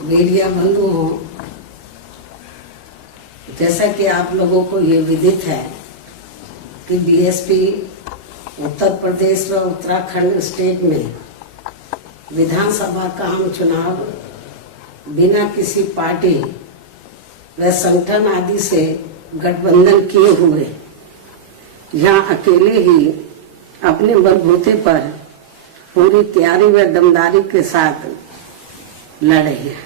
Media बंधुओं, जैसा कि आप लोगों को ये विदित है कि बीएसपी उत्तर प्रदेश व उत्तराखंड स्टेट में विधानसभा का आम चुनाव बिना किसी पार्टी व संगठन आदि से गठबंधन किए हुए यहाँ अकेले ही अपने बलबूते पर पूरी तैयारी व दमदारी के साथ लड़े हैं।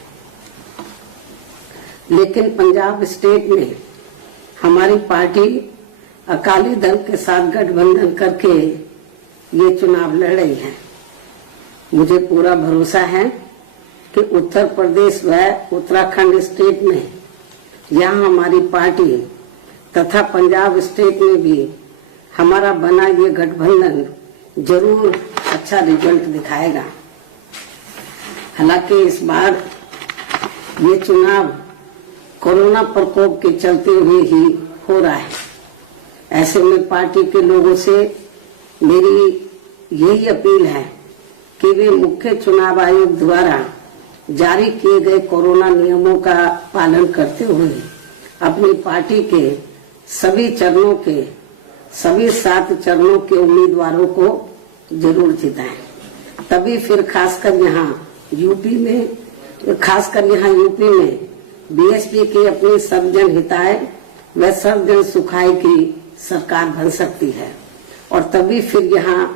लेकिन पंजाब स्टेट में हमारी पार्टी अकाली दल के साथ गठबंधन करके ये चुनाव लड़ रही है। मुझे पूरा भरोसा है कि उत्तर प्रदेश व उत्तराखंड स्टेट में यहाँ हमारी पार्टी तथा पंजाब स्टेट में भी हमारा बना ये गठबंधन जरूर अच्छा रिजल्ट दिखाएगा। हालांकि इस बार ये चुनाव कोरोना प्रकोप के चलते हुए ही हो रहा है। ऐसे में पार्टी के लोगों से मेरी यही अपील है कि वे मुख्य चुनाव आयोग द्वारा जारी किए गए कोरोना नियमों का पालन करते हुए अपनी पार्टी के सभी चरणों के सभी 7 चरणों के उम्मीदवारों को जरूर जिताएं। तभी फिर खासकर यहाँ यूपी में बीएसपी की अपनी सर्वजन हिताय व सर्वजन सुखाय की सरकार बन सकती है। और तभी फिर यहाँ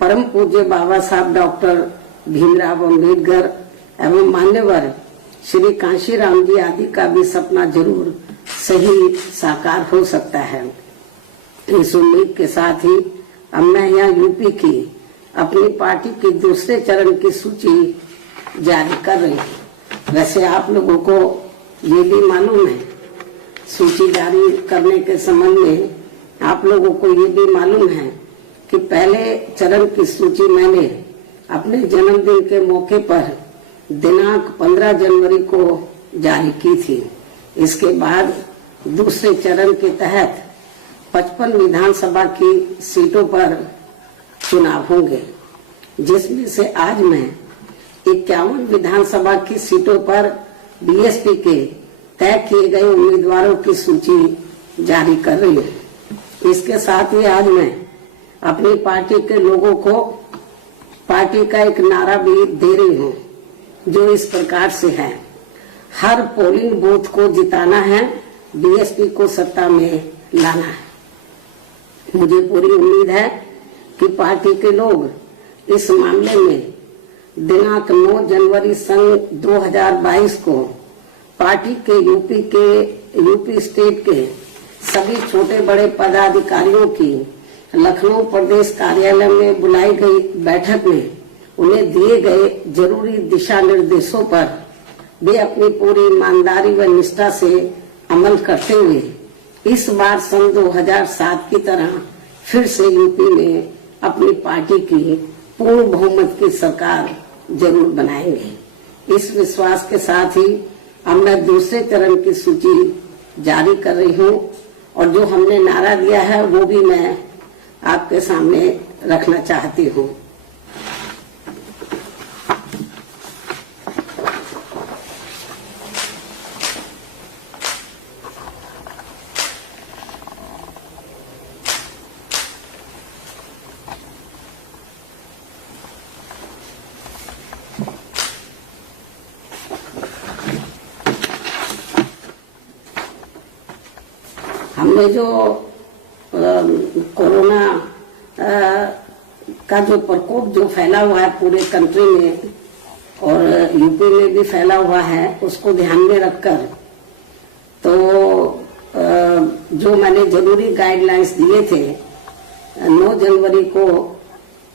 परम पूज्य बाबा साहब डॉक्टर भीमराव अम्बेडकर एवं मान्यवर श्री कांशीराम जी आदि का भी सपना जरूर सही साकार हो सकता है। इस उम्मीद के साथ ही अब मैं यहाँ यूपी की अपनी पार्टी के दूसरे चरण की सूची जारी कर रही हूँ। वैसे आप लोगों को ये भी मालूम है, सूची जारी करने के संबंध में आप लोगों को ये भी मालूम है कि पहले चरण की सूची मैंने अपने जन्मदिन के मौके पर दिनांक 15 जनवरी को जारी की थी। इसके बाद दूसरे चरण के तहत 55 विधानसभा की सीटों पर चुनाव होंगे, जिसमें से आज मैं 51 विधानसभा की सीटों पर बीएसपी के तय किए गए उम्मीदवारों की सूची जारी कर रही हूँ। इसके साथ ही आज मैं अपनी पार्टी के लोगों को पार्टी का एक नारा भी दे रही हूँ, जो इस प्रकार से है: हर पोलिंग बूथ को जिताना है, बीएसपी को सत्ता में लाना है। मुझे पूरी उम्मीद है कि पार्टी के लोग इस मामले में दिनांक 9 जनवरी सन 2022 को पार्टी के यूपी स्टेट के सभी छोटे बड़े पदाधिकारियों की लखनऊ प्रदेश कार्यालय में बुलाई गई बैठक में उन्हें दिए गए जरूरी दिशा निर्देशों पर वे अपनी पूरी ईमानदारी व निष्ठा से अमल करते हुए इस बार सन 2007 की तरह फिर से यूपी में अपनी पार्टी की पूर्ण बहुमत की सरकार जरूर बनाएंगे। इस विश्वास के साथ ही अब मैं दूसरे चरण की सूची जारी कर रही हूँ और जो हमने नारा दिया है वो भी मैं आपके सामने रखना चाहती हूँ। हमने जो कोरोना का जो प्रकोप जो फैला हुआ है पूरे कंट्री में और यूपी में भी फैला हुआ है, उसको ध्यान में रखकर तो जो मैंने जरूरी गाइडलाइंस दिए थे 9 जनवरी को,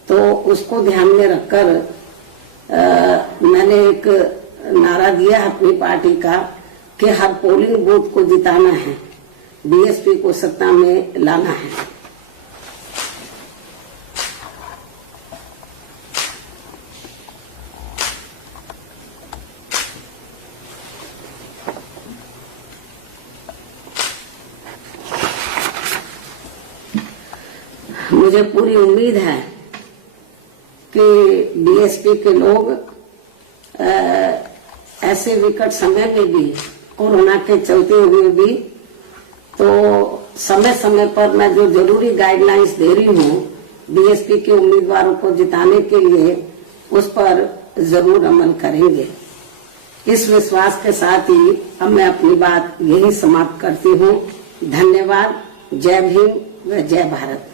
तो उसको ध्यान में रखकर मैंने एक नारा दिया अपनी पार्टी का कि हर पोलिंग बूथ को जिताना है, बीएसपी को सत्ता में लाना है। मुझे पूरी उम्मीद है कि बीएसपी के लोग ऐसे विकट समय में भी, कोरोना के चलते हुए भी, तो समय समय पर मैं जो जरूरी गाइडलाइंस दे रही हूँ बीएसपी के उम्मीदवारों को जिताने के लिए, उस पर जरूर अमल करेंगे। इस विश्वास के साथ ही अब मैं अपनी बात यही समाप्त करती हूँ। धन्यवाद। जय भीम व जय भारत।